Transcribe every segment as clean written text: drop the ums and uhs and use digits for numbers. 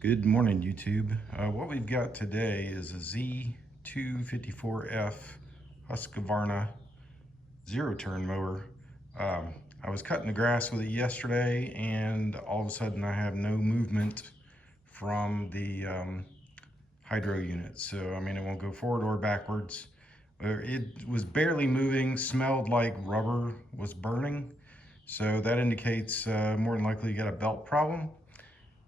Good morning, YouTube. What we've got today is a Z254 F Husqvarna Zero Turn mower. I was cutting the grass with it yesterday, and all of a sudden I have no movement from the hydro unit. So, I mean, it won't go forward or backwards. It was barely moving, smelled like rubber was burning. So that indicates more than likely you got a belt problem.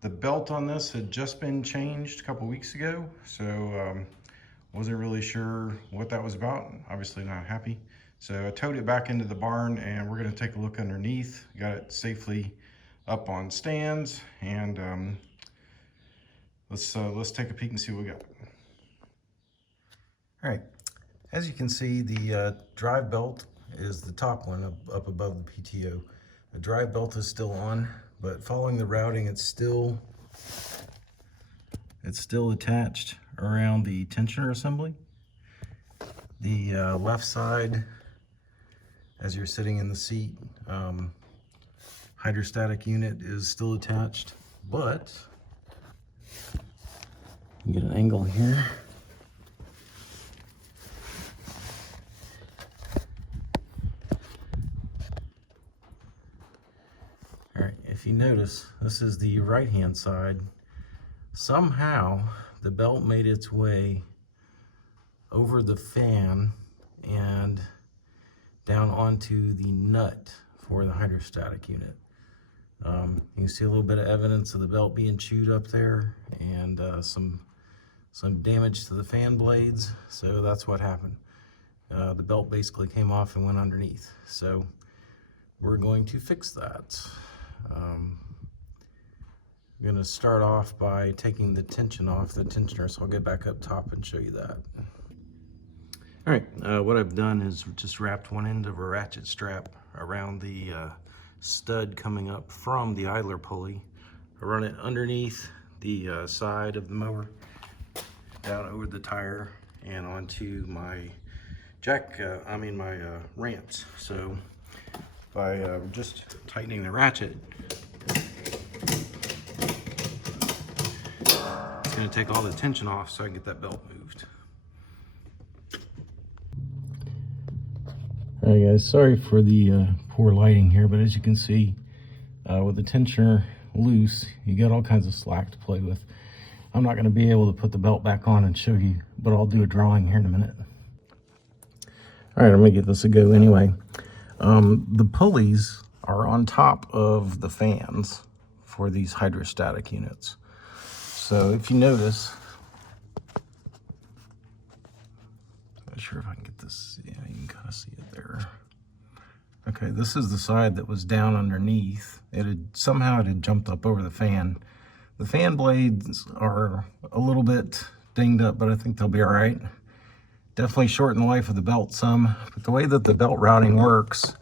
The belt on this had just been changed a couple weeks ago, so wasn't really sure what that was about. Obviously not happy. So I towed it back into the barn, and we're gonna take a look underneath. Got it safely up on stands, and let's take a peek and see what we got. All right, as you can see, the drive belt is the top one up above the PTO. The drive belt is still on, but following the routing, it's still attached around the tensioner assembly. The left side, as you're sitting in the seat, hydrostatic unit is still attached, but you get an angle here. All right, if you notice, this is the right-hand side. Somehow the belt made its way over the fan and down onto the nut for the hydrostatic unit. You can see a little bit of evidence of the belt being chewed up there, and some damage to the fan blades. So that's what happened. The belt basically came off and went underneath. So we're going to fix that. I'm going to start off by taking the tension off the tensioner, so I'll get back up top and show you that. All right, what I've done is just wrapped one end of a ratchet strap around the stud coming up from the idler pulley. I run it underneath the side of the mower, down over the tire, and onto my my ramps. So by just tightening the ratchet, it's going to take all the tension off so I can get that belt moved. All right, guys, sorry for the poor lighting here, but as you can see, with the tensioner loose, you got all kinds of slack to play with. I'm not going to be able to put the belt back on and show you, but I'll do a drawing here in a minute. All right, I'm going to get this a go anyway. The pulleys are on top of the fans for these hydrostatic units. So if you notice, I'm not sure if I can get this, yeah, you can kind of see it there. Okay, this is the side that was down underneath. Somehow it had jumped up over the fan. The fan blades are a little bit dinged up, but I think they'll be all right. Definitely shorten the life of the belt some, but the way that the belt routing works,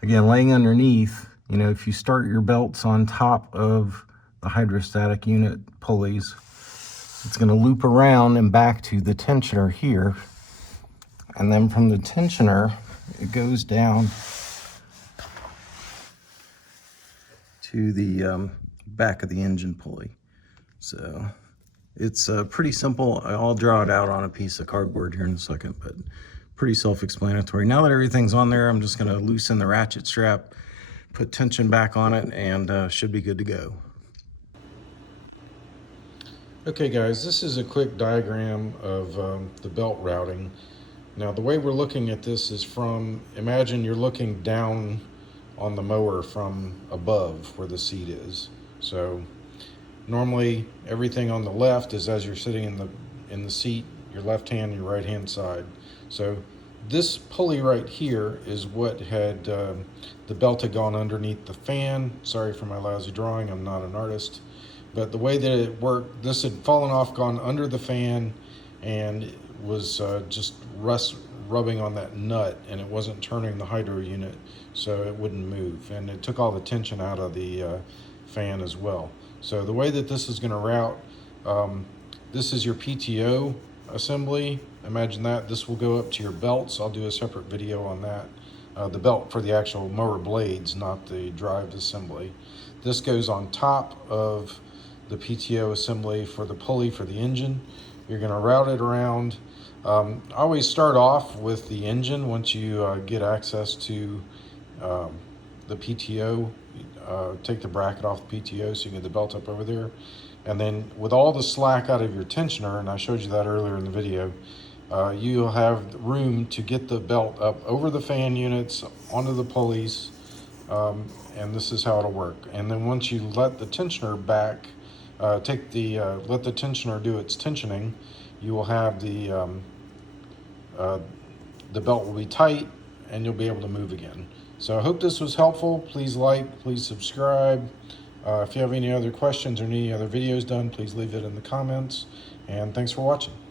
again, laying underneath, you know, if you start your belts on top of the hydrostatic unit pulleys, it's going to loop around and back to the tensioner here, and then from the tensioner it goes down to the back of the engine pulley. So it's pretty simple. I'll draw it out on a piece of cardboard here in a second, but pretty self-explanatory. Now that everything's on there, I'm just going to loosen the ratchet strap, put tension back on it, and should be good to go. Okay guys, this is a quick diagram of the belt routing. Now the way we're looking at this is from, imagine you're looking down on the mower from above where the seat is. So normally everything on the left is as you're sitting in the seat, your left hand, your right hand side. So this pulley right here is what had, the belt had gone underneath the fan. Sorry for my lousy drawing, I'm not an artist. But the way that it worked, this had fallen off, gone under the fan, and it was just rubbing on that nut, and it wasn't turning the hydro unit, so it wouldn't move. And it took all the tension out of the fan as well. So the way that this is going to route, this is your PTO assembly. Imagine that. This will go up to your belts. I'll do a separate video on that. The belt for the actual mower blades, not the drive assembly. This goes on top of the PTO assembly for the pulley for the engine. You're going to route it around. Always start off with the engine once you get access to the PTO. Take the bracket off the PTO so you get the belt up over there. And then with all the slack out of your tensioner, and I showed you that earlier in the video, you'll have room to get the belt up over the fan units, onto the pulleys, and this is how it'll work. And then once you let the tensioner back, let the tensioner do its tensioning, you will have the belt will be tight and you'll be able to move again. So I hope this was helpful. Please like, please subscribe. If you have any other questions or any other videos done, please leave it in the comments. And thanks for watching.